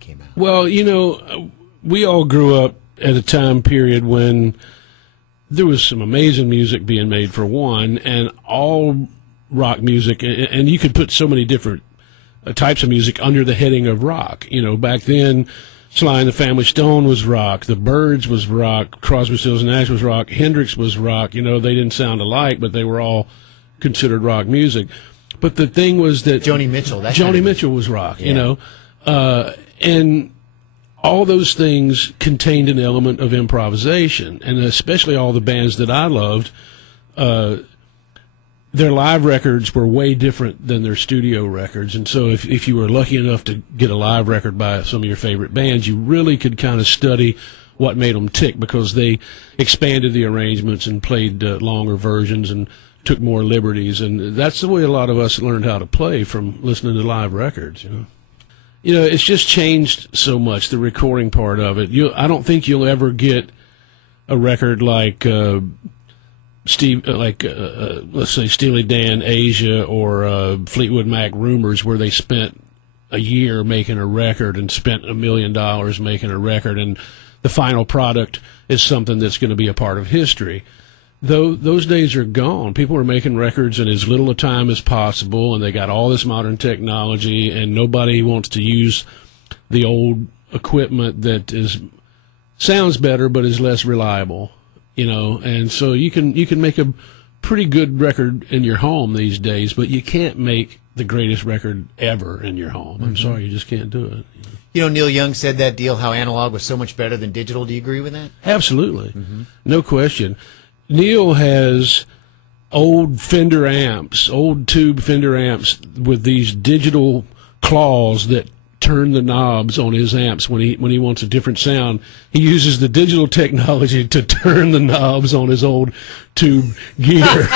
came out? Well, we all grew up at a time period when there was some amazing music being made, for one, and all rock music, and you could put so many different types of music under the heading of rock. Back then, Sly and the Family Stone was rock, the Byrds was rock, Crosby, Stills and Nash was rock, Hendrix was rock. They didn't sound alike, but they were all considered rock music. But the thing was that Joni Mitchell was rock, yeah. And all those things contained an element of improvisation, and especially all the bands that I loved, their live records were way different than their studio records. And so if you were lucky enough to get a live record by some of your favorite bands, you really could kind of study what made them tick, because they expanded the arrangements and played longer versions and took more liberties. And that's the way a lot of us learned how to play, from listening to live records. It's just changed so much, the recording part of it. I don't think you'll ever get a record like let's say Steely Dan Asia or Fleetwood Mac Rumors, where they spent a year making a record and spent $1 million making a record, and the final product is something that's going to be a part of history. Those days are gone. People are making records in as little a time as possible, and they got all this modern technology, and nobody wants to use the old equipment that sounds better but is less reliable. And so you can make a pretty good record in your home these days, but you can't make the greatest record ever in your home. I'm sorry, you just can't do it. Neil Young said that deal, how analog was so much better than digital. Do you agree with that? Absolutely. No question. Neil has old Fender amps, old tube Fender amps with these digital claws that turn the knobs on his amps when he wants a different sound. He uses the digital technology to turn the knobs on his old tube gear.